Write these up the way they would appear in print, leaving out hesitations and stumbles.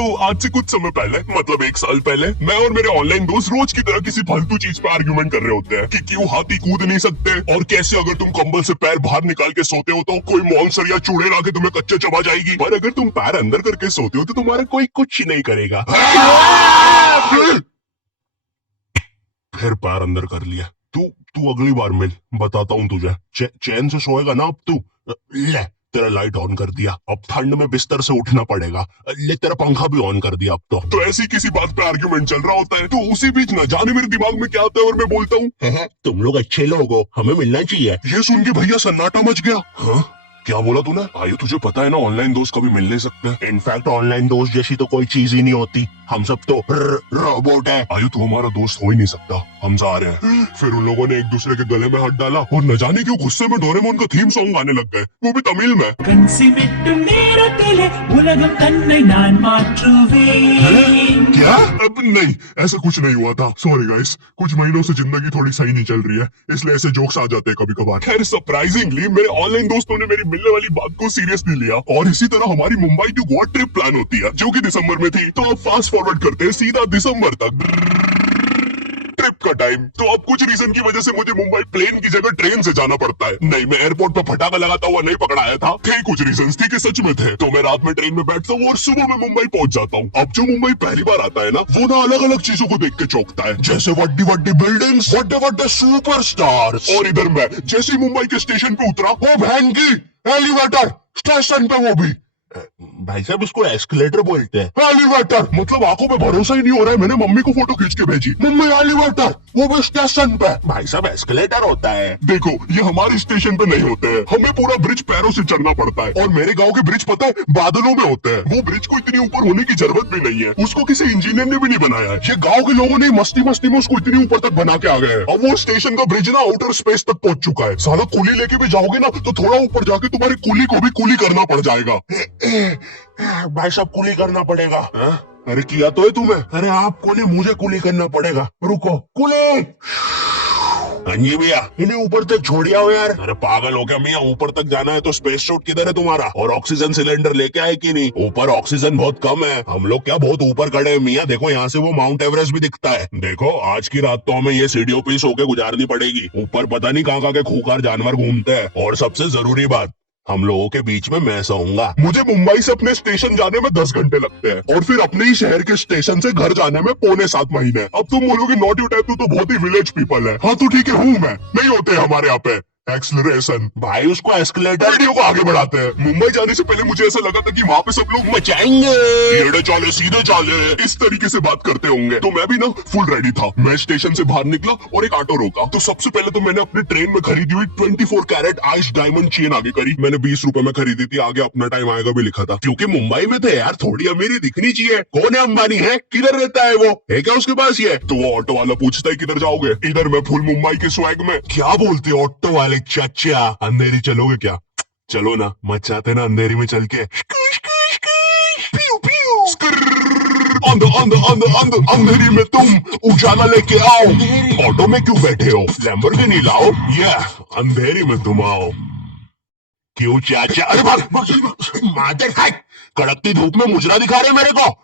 तो आज से कुछ समय पहले मतलब 1 साल पहले मैं और मेरे ऑनलाइन दोस्त रोज की तरह किसी फालतू चीज पे आर्ग्यूमेंट कर रहे होते हैं कि क्यों हाथी कूद नहीं सकते और कैसे अगर तुम कंबल से पैर बाहर निकाल के सोते हो तो कोई मॉन्स्टर या चूड़े लाके तुम्हें कच्चे चबा जाएगी, पर अगर तुम पैर अंदर करके सोते हो तो तुम्हारा कोई कुछ नहीं करेगा। फिर पैर अंदर कर लिया। तू तू अगली बार मिल, बताता हूँ तुझे। चैन से सोएगा ना अब तू। ले तेरा लाइट ऑन कर दिया, अब ठंड में बिस्तर से उठना पड़ेगा। ले तेरा पंखा भी ऑन कर दिया अब तो ऐसी किसी बात पे आर्ग्यूमेंट चल रहा होता है तो उसी बीच न जाने मेरे दिमाग में क्या आता है और मैं बोलता हूँ तुम लोग अच्छे लोग हो, हमें मिलना चाहिए। ये सुन के भैया सन्नाटा मच गया। हाँ क्या बोला तूने? आयु तुझे पता है ना ऑनलाइन दोस्त कभी मिल नहीं सकते। इनफैक्ट ऑनलाइन दोस्त जैसी तो कोई चीज ही नहीं होती, हम सब तो रोबोट है। आयु तू हमारा दोस्त हो ही नहीं सकता, हम जा रहे हैं। फिर उन लोगों ने एक दूसरे के गले में हाथ डाला और न जाने क्यों गुस्से में डोरेमोन का थीम सॉन्ग गाने लग गए, वो भी तमिल में। क्या? अब नहीं, ऐसा कुछ नहीं हुआ था। सॉरी गाइस, कुछ महीनों से जिंदगी थोड़ी सही नहीं चल रही है, इसलिए ऐसे जोक्स आ जाते हैं कभी कभार। खैर सरप्राइजिंगली मेरे ऑनलाइन दोस्तों ने मेरी मिलने वाली बात को सीरियसली लिया और इसी तरह हमारी Mumbai to Goa trip plan होती है जो कि दिसंबर में थी। तो अब फास्ट फॉरवर्ड करते हैं सीधा दिसंबर तक ट्रिप का टाइम। तो अब कुछ रीजन की वजह से मुझे मुंबई प्लेन की जगह ट्रेन से जाना पड़ता है। नहीं, मैं एयरपोर्ट पर फटाका लगाता हुआ नहीं पकड़ाया था। थे कुछ रीजन थी कि सच में थे। तो मैं रात में ट्रेन में बैठता हूँ और सुबह में मुंबई पहुंच जाता हूँ। अब जो मुंबई पहली बार आता है ना, वो ना अलग अलग चीजों को देख के चौंकता है, जैसे वड्डी वड्डी बिल्डिंग्स, वड्डे वड्डे सुपरस्टार्स। और इधर मैं जैसे ही मुंबई के स्टेशन पे उतरा, ओ बहन की एलिवेटर स्टेशन पे, वो भी भाई साहब उसको एस्केलेटर बोलते हैं। एलिवेटर मतलब आंखों पे भरोसा ही नहीं हो रहा है। मैंने मम्मी को फोटो खींच के भेजी, मम्मी एलिवेटर, वो भी स्टेशन पे। भाई साहब एस्केलेटर होता है। देखो ये हमारे स्टेशन पे नहीं होते हैं, हमें पूरा ब्रिज पैरों से चढ़ना पड़ता है। और मेरे गांव के ब्रिज पता है बादलों में होते हैं। वो ब्रिज को इतनी ऊपर होने की जरूरत भी नहीं है, उसको किसी इंजीनियर ने भी नहीं बनाया है। ये गाँव के लोगों ने मस्ती मस्ती में उसको इतनी ऊपर तक बना के आ गए। अब वो स्टेशन का ब्रिज ना आउटर स्पेस तक पहुंच चुका है। साला कुली लेके भी जाओगे ना तो थोड़ा ऊपर जाके तुम्हारी कुली को भी कुली करना पड़ जाएगा। भाई साहब कुली करना पड़ेगा। अरे किया तो है तुम्हें। अरे आप कुली, मुझे कुली करना पड़ेगा। रुको कुली। हाँ जी भैया, इन्हें ऊपर तक छोड़िया हो यार। अरे पागल हो क्या मियाँ, ऊपर तक जाना है तो स्पेस सूट किधर है तुम्हारा? और ऑक्सीजन सिलेंडर लेके आए कि नहीं? ऊपर ऑक्सीजन बहुत कम है, हम लोग क्या बहुत ऊपर खड़े हैं मियाँ। देखो यहाँ से वो माउंट एवरेस्ट भी दिखता है। देखो आज की रात तो हमें ये सीढ़ियों पे सो के गुजारनी पड़ेगी। ऊपर पता नहीं कहाँ के खूंखार जानवर घूमते हैं। और सबसे जरूरी बात, हम लोगों के बीच में मैं सोऊंगा। मुझे मुंबई से अपने स्टेशन जाने में 10 घंटे लगते हैं और फिर अपने ही शहर के स्टेशन से घर जाने में 6.25 महीने। अब तुम बोलोगे नॉट यू टाइप, तू तो बहुत ही विलेज पीपल है। हाँ तो ठीक है, हूँ मैं। नहीं होते हमारे यहाँ पे एक्सलरेशन, भाई उसको एस्केलेटर। वीडियो को आगे बढ़ाते हैं। मुंबई जाने से पहले मुझे ऐसा लगा था कि वहाँ पे सब लोग मचाएंगे, टेढ़े चाले सीधे चाले, इस तरीके से बात करते होंगे। तो मैं भी ना फुल रेडी था। मैं स्टेशन से बाहर निकला और एक ऑटो रोका। तो सबसे पहले तो मैंने अपनी ट्रेन में खरीदी हुई 24 कैरेट आइस डायमंड चेन आगे करी। मैंने 20 रुपए में खरीदी थी, आगे अपना टाइम आएगा भी लिखा था, क्योंकि मुंबई में थे यार, थोड़ी अमीरी दिखनी चाहिए। कौन है अंबानी? है किधर रहता है वो? है क्या उसके पास? ये तो वो ऑटो वाला पूछता है किधर जाओगे? इधर मैं फुल मुंबई के स्वैग में। क्या बोलते हो ऑटो वाले चाचा, अंधेरी चलोगे क्या? चलो ना, मचाते ना अंधेरी में चल के। अंधेरी में तुम उजाला लेके आओ। ऑटो में क्यों बैठे हो? लैम्बोर्गिनी लाओ। ये अंधेरी में तुम आओ। क्यों चाचा? अरे मादर है, कड़कती धूप में मुजरा दिखा रहे मेरे को।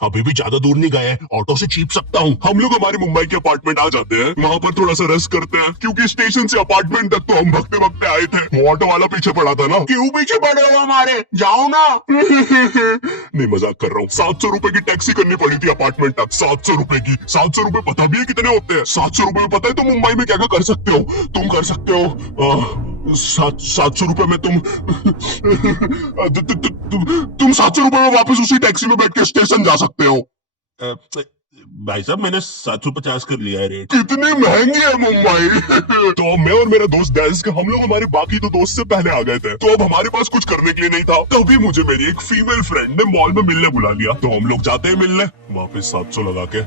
अभी भी ज्यादा दूर नहीं गए, ऑटो से चीप सकता हूँ। हम लोग हमारे मुंबई के अपार्टमेंट आ जाते हैं, वहाँ पर थोड़ा सा रेस्ट करते हैं, क्योंकि स्टेशन से अपार्टमेंट तक तो हम भगते भगते आए थे। वो ऑटो वाला पीछे पड़ा था ना। क्यों पीछे पड़े हो हमारे? जाओ ना। नहीं मजाक कर रहा हूँ। 700 रुपए की टैक्सी करनी पड़ी थी अपार्टमेंट तक। 700 रुपए की। 700 रुपए पता भी है कितने होते हैं? 700 रुपए में पता है तुम मुंबई में क्या क्या कर सकते हो? तुम कर सकते हो 700 रुपए में तुम 700 रुपए में वापस उसी टैक्सी में बैठ के स्टेशन जा सकते हो। भाई साहब मैंने 750 कर लिया है रेट। कितनी महंगी है मुंबई। तो मैं और मेरा दोस्त डेस्क, हम लोग हमारे बाकी तो दोस्त से पहले आ गए थे। तो अब हमारे पास कुछ करने के लिए नहीं था। तभी मुझे मेरी एक फीमेल फ्रेंड ने मॉल में मिलने बुला लिया। तो हम लोग जाते हैं मिलने, वापस 700 लगा के।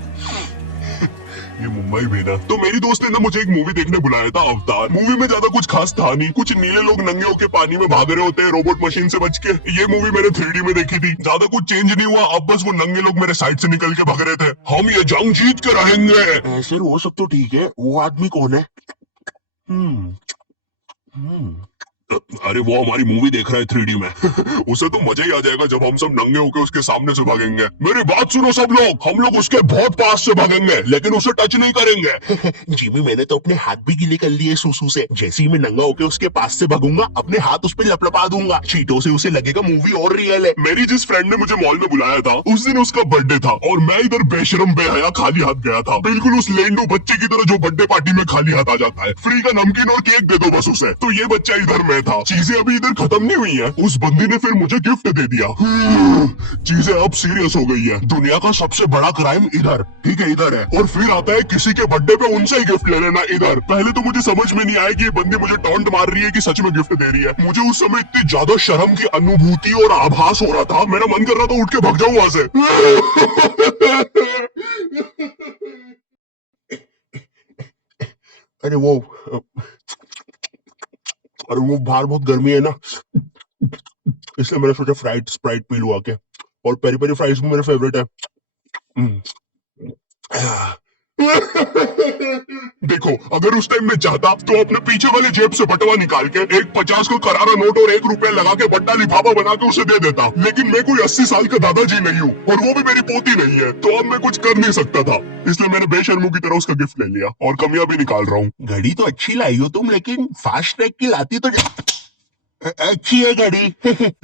ये मुंबई में ना, तो मेरी दोस्त ने ना मुझे एक मूवी देखने बुलाया था, अवतार। मूवी में ज्यादा कुछ खास था नहीं, कुछ नीले लोग नंगे होके पानी में भाग रहे होते हैं रोबोट मशीन से बच के। ये मूवी मैंने 3D में देखी थी, ज्यादा कुछ चेंज नहीं हुआ। अब बस वो नंगे लोग मेरे साइड से निकल के भाग रहे थे। हम ये जंग जीत के रहेंगे। ऐसे वो सब तो ठीक है, वो आदमी कौन है? अरे वो हमारी मूवी देख रहा है 3D में। उसे तो मजा ही आ जाएगा जब हम सब नंगे होकर उसके सामने से भागेंगे। मेरी बात सुनो सब लोग, हम लोग उसके बहुत पास से भागेंगे लेकिन उसे टच नहीं करेंगे। जिमी मैंने तो अपने हाथ भी गीले कर लिए सुसु से। जैसे ही मैं नंगा होकर उसके पास से भागूंगा अपने हाथ उस पर लपलपा दूंगा। चीटों से उसे लगेगा मूवी और रियल है। मेरी जिस फ्रेंड ने मुझे मॉल में बुलाया था उस दिन उसका बर्थडे था और मैं इधर बेशरम बेहया खाली हाथ गया था, बिल्कुल उस लेंडू बच्चे की तरह जो बर्थडे पार्टी में खाली हाथ आ जाता है। फ्री का नमकीन और केक दे दो बस उसे। तो ये बच्चा इधर में था। चीजें अभी इधर खत्म नहीं हुई है, उस बंदी ने फिर मुझे गिफ्ट दे दिया। चीजें अब सीरियस हो गई है। दुनिया का सबसे बड़ा क्राइम इधर, ठीक है इधर है, और फिर आता है किसी के बर्थडे पे उनसे ही गिफ्ट ले लेना इधर। पहले तो मुझे समझ में नहीं आया कि ये बंदी मुझे टॉन्ट मार रही है कि सच में गिफ्ट दे रही है। मुझे उस समय इतनी ज्यादा शर्म की अनुभूति और आभास हो रहा था, मेरा मन कर रहा था उठ के भाग जाऊं वहां से। अरे वो बाहर बहुत गर्मी है ना, इसलिए मैंने सोचा फ्राइड स्प्राइट पी लूं आके। और पेरी पेरी फ्राइज भी मेरे फेवरेट है। देखो अगर उस टाइम में चाहता तो अपने पीछे वाले जेब से बटवा निकाल के एक 50 का करारा नोट और 1 रुपया लगा के बट्टा लिफाफा बना के उसे दे देता, लेकिन मैं कोई 80 साल का दादाजी नहीं हूँ और वो भी मेरी पोती नहीं है, तो अब मैं कुछ कर नहीं सकता था। इसलिए मैंने बेशर्मों की तरह उसका गिफ्ट ले लिया और कमियां भी निकाल रहा हूँ। घड़ी तो अच्छी लाई हो तुम, लेकिन फास्ट ट्रैक की लाती तो अच्छी है घड़ी।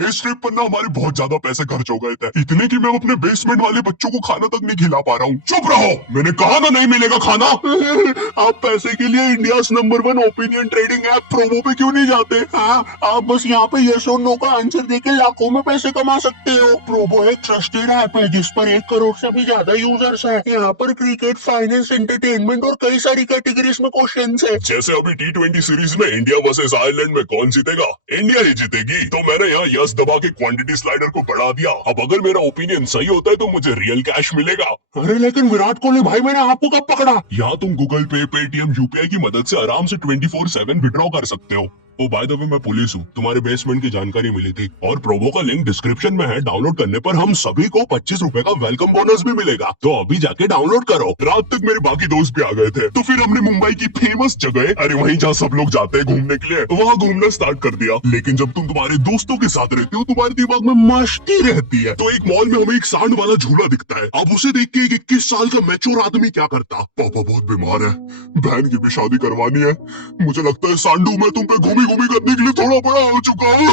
इस ट्रिप पर ना हमारे बहुत ज्यादा पैसे खर्च हो गए थे, इतने कि मैं अपने बेसमेंट वाले बच्चों को खाना तक नहीं खिला पा रहा हूँ। चुप रहो, मैंने कहा ना नहीं मिलेगा खाना। आप पैसे के लिए India number 1 opinion trading app promo पे क्यों नहीं जाते? हाँ, आप बस यहाँ पे यस और नो का आंसर देके लाखों में पैसे कमा सकते हो। प्रोमो एक ट्रस्टेड ऐप है जिस पर 1 करोड़ से भी ज्यादा यूजर्स हैं। यहाँ पर क्रिकेट, फाइनेंस, एंटरटेनमेंट और कई सारी कैटेगरीज में क्वेश्चंस है। जैसे अभी T20 सीरीज में इंडिया वर्सेस आयरलैंड में कौन जीतेगा? इंडिया ही जीतेगी। तो मैंने यहाँ यस दबा के क्वांटिटी स्लाइडर को बढ़ा दिया। अब अगर मेरा ओपिनियन सही होता है तो मुझे रियल कैश मिलेगा। अरे लेकिन विराट कोहली भाई, मैंने आपको कब पकड़ा? यहाँ तुम गूगल पे, पेटीएम, यूपीआई की मदद से आराम से 24/7 विड्रॉ कर सकते हो। ओ बाय द वे मैं पुलिस हूँ, तुम्हारे बेसमेंट की जानकारी मिली थी और प्रोमो का लिंक डिस्क्रिप्शन में है। डाउनलोड करने पर हम सभी को 25 रुपए का वेलकम बोनस भी मिलेगा, तो अभी जाके डाउनलोड करो। रात तक मेरे बाकी दोस्त भी आ गए थे, तो फिर हमने मुंबई की फेमस जगह, अरे वहीं जहाँ सब लोग जाते हैं घूमने के लिए, वहाँ घूमना स्टार्ट कर दिया। लेकिन जब तुम तुम्हारे दोस्तों के साथ रहते हो तुम्हारे दिमाग में मस्ती रहती है। तो एक मॉल में हमें एक सांड वाला झूला दिखता है। अब उसे देख के एक 21 साल का मैच्योर आदमी क्या करता? पापा बहुत बीमार है, बहन की भी शादी करवानी है, मुझे लगता है सांडू मैं तुम पे घूमी घूमी करने के लिए थोड़ा बड़ा हो चुका हूँ।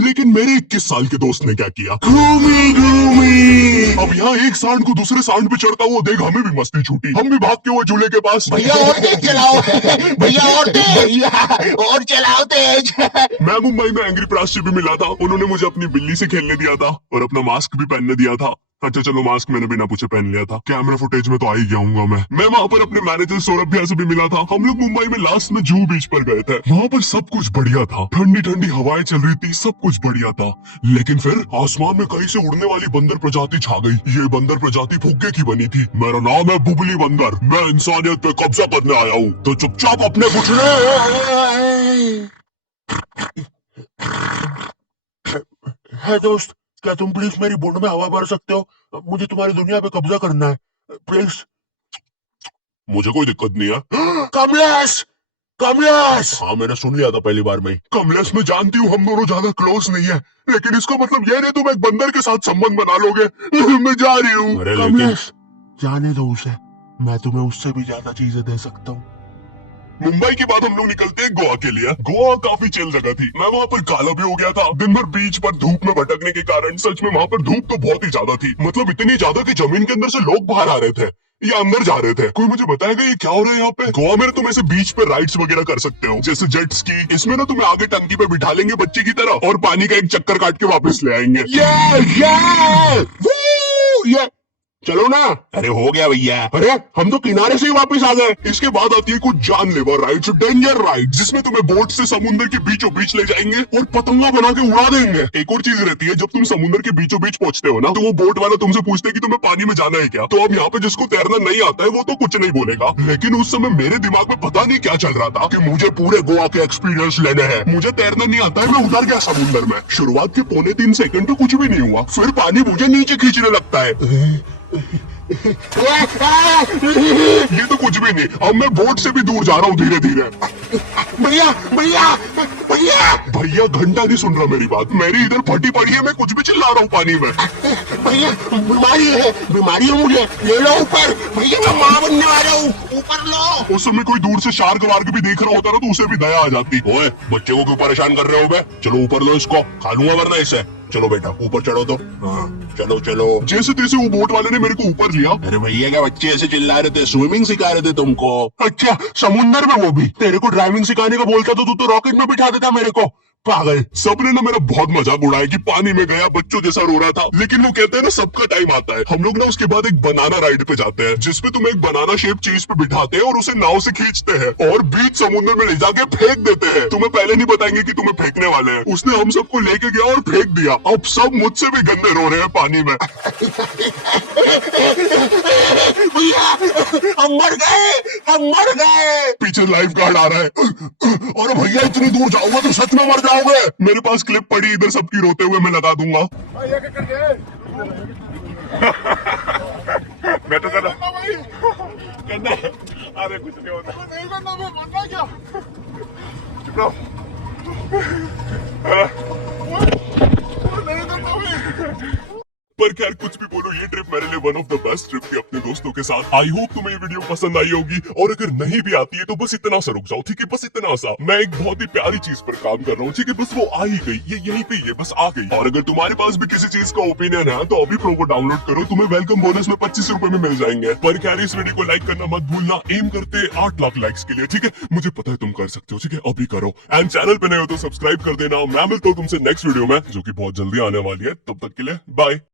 लेकिन मेरे 21 साल के दोस्त ने क्या किया? घूमी घूमी। अब यहाँ एक सांड को दूसरे सांड पे चढ़ता हुआ देख हमें भी मस्ती छूटी। हम भी भाग के वो झूले के पास, भैया और तेज चलाओ, भैया और तेज, भैया और चलाओ तेज। मैं मुंबई में एंग्री प्रास से भी मिला था, उन्होंने मुझे अपनी बिल्ली से खेलने दिया था और अपना मास्क भी पहनने दिया था। अच्छा चलो मास्क मैंने बिना पूछे पहन लिया था, कैमरा फुटेज में तो आ ही जाऊंगा मैं वहां पर अपने मैनेजर सौरभ भैया से भी मिला था। हम लोग मुंबई में लास्ट में जूहू बीच पर गए थे, वहां पर सब कुछ बढ़िया था, ठंडी ठंडी हवाएं चल रही थी, सब कुछ बढ़िया था। लेकिन फिर आसमान में कहीं से उड़ने वाली बंदर प्रजाति छा गई। ये बंदर प्रजाति फुग्गे की बनी थी। मेरा नाम है बुबली बंदर, मैं इंसानियत पे कब्जा करने आया हूँ, तो चुपचाप अपने घुटने। है दोस्त, क्या तुम प्लीज मेरी बूंद में हवा भर सकते हो? मुझे तुम्हारी दुनिया पे कब्जा करना है, प्लीज। मुझे कोई दिक्कत नहीं है। कमलेश, कमलेश। हाँ मैंने सुन लिया था पहली बार में। कमलेश मैं जानती हूँ हम दोनों ज्यादा क्लोज नहीं है, लेकिन इसका मतलब ये नहीं तुम एक बंदर के साथ संबंध बना लोगे। मैं जा रही हूँ। कमलेश जाने दो उसे, मैं तुम्हें उससे भी ज्यादा चीजें दे सकता हूँ। मुंबई के बाद हम लोग निकलते हैं गोवा के लिए। गोवा काफी चिल जगह थी, मैं वहाँ पर काला भी हो गया था। दिन भर बीच पर धूप में भटकने के कारण सच में वहाँ पर धूप तो बहुत ही ज्यादा थी, मतलब इतनी ज्यादा कि जमीन के अंदर से लोग बाहर आ रहे थे या अंदर जा रहे थे। कोई मुझे बताएगा ये क्या हो रहा है यहाँ पे? गोवा में तुम ऐसे बीच पे राइड्स वगैरह कर सकते हो, जैसे जेट स्की। इसमें ना तुम्हें आगे टंकी पे बिठा लेंगे बच्चे की तरह और पानी का एक चक्कर काट के वापस ले आएंगे। ये चलो ना। अरे हो गया भैया। अरे हम तो किनारे से ही वापस आ गए। इसके बाद आती है कुछ जानलेवा राइड्स, डेंजर राइड, जिसमें तुम्हें बोट से समुद्र के बीचों बीच ले जाएंगे और पतंगा बना के उड़ा देंगे। एक और चीज रहती है, जब तुम समुद्र के बीचों बीच पहुंचते हो ना, तो वो बोट वाला तुमसे पूछते हैं कि तुम्हें पानी में जाना है क्या। तो अब यहाँ पे जिसको तैरना नहीं आता है वो तो कुछ नहीं बोलेगा, लेकिन उस समय मेरे दिमाग में पता नहीं क्या चल रहा था कि मुझे पूरे गोवा के एक्सपीरियंस लेने हैं। मुझे तैरना नहीं आता है, मैं उतर गया समुद्र में। शुरुआत के 3.25 सेकंड तो कुछ भी नहीं हुआ, फिर पानी मुझे नीचे खींचने लगता है। ये तो कुछ भी नहीं, अब मैं बोट से भी दूर जा रहा हूँ धीरे धीरे। भैया भैया भैया भैया घंटा नहीं सुन रहा मेरी बात, मेरी इधर फटी पड़ी है, मैं कुछ भी चिल्ला रहा हूँ पानी में। भैया बीमारी है मुझे, ले लो ऊपर। भैया मैं माँ बनने वाला हूँ, ऊपर लो। उस समय कोई दूर से शार्क वार्क भी देख रहा होता ना तो उसे भी दया आ जाती। ओए बच्चे को क्यों परेशान कर रहे हो बे? चलो ऊपर लो इसको, खा लूंगा वरना इसे। चलो बेटा ऊपर चढ़ो तो। हाँ चलो चलो। जैसे तैसे वो बोट वाले ने मेरे को ऊपर लिया। अरे भैया क्या बच्चे ऐसे चिल्ला रहे थे? स्विमिंग सिखा रहे थे तुमको? अच्छा समुंदर में वो भी? तेरे को ड्राइविंग सिखाने को बोलता तो तू तो रॉकेट में बिठा देता मेरे को, पागल। सबने ना मेरा बहुत मजाक उड़ाया कि पानी में गया बच्चों जैसा रो रहा था, लेकिन वो कहते हैं ना सबका टाइम आता है। हम लोग ना उसके बाद एक बनाना राइड पे जाते हैं जिसपे तुम एक बनाना शेप चीज पे बिठाते हैं और उसे नाव से खींचते हैं और बीच समुद्र में ले जाके फेंक देते हैं। तुम्हें पहले नहीं बताएंगे कि तुम्हें फेंकने वाले हैं। उसने हम सबको लेके गया और फेंक दिया। अब सब मुझसे भी गंदे रो रहे हैं पानी में। भैया हम मर गए, हम मर गए। पीछे लाइफ गार्ड आ रहा है। और भैया इतनी दूर जाओगे तो सच में मर जाओगे। मेरे पास क्लिप पड़ी इधर सबकी रोते हुए, मैं लगा दूंगा। मैं तो कहना अरे कुछ नहीं होता, नहीं करना, मैं मरना क्या? चुप रहो। नहीं करना मैं। पर खैर कुछ भी बोलो, ये ट्रिप मेरे लिए one of the best trip थी अपने दोस्तों के साथ। आई होप तुम्हें ये वीडियो पसंद आई होगी, और अगर नहीं भी आती है तो बस इतना सा रुक जाओ, ठीक है? बस इतना सा। मैं एक बहुत ही प्यारी चीज पर काम कर रहा हूँ, ठीक है? बस वो आ ही गई, ये यहीं पे ये बस आ गई। और अगर तुम्हारे पास भी किसी चीज का ओपिनियन है तो अभी प्रोमो डाउनलोड करो, तुम्हें वेलकम बोनस में 25 रुपए में मिल जाएंगे। पर खैर इस वीडियो को लाइक करना मत भूलना, एम करते 8 लाख लाइक्स के लिए, ठीक है? मुझे पता है तुम कर सकते हो, ठीक है? अभी करो। एंड चैनल पे नए हो तो सब्सक्राइब कर देना। मैं मिलता हूँ तुमसे नेक्स्ट वीडियो में जो की बहुत जल्दी आने वाली है। तब तक के लिए बाय।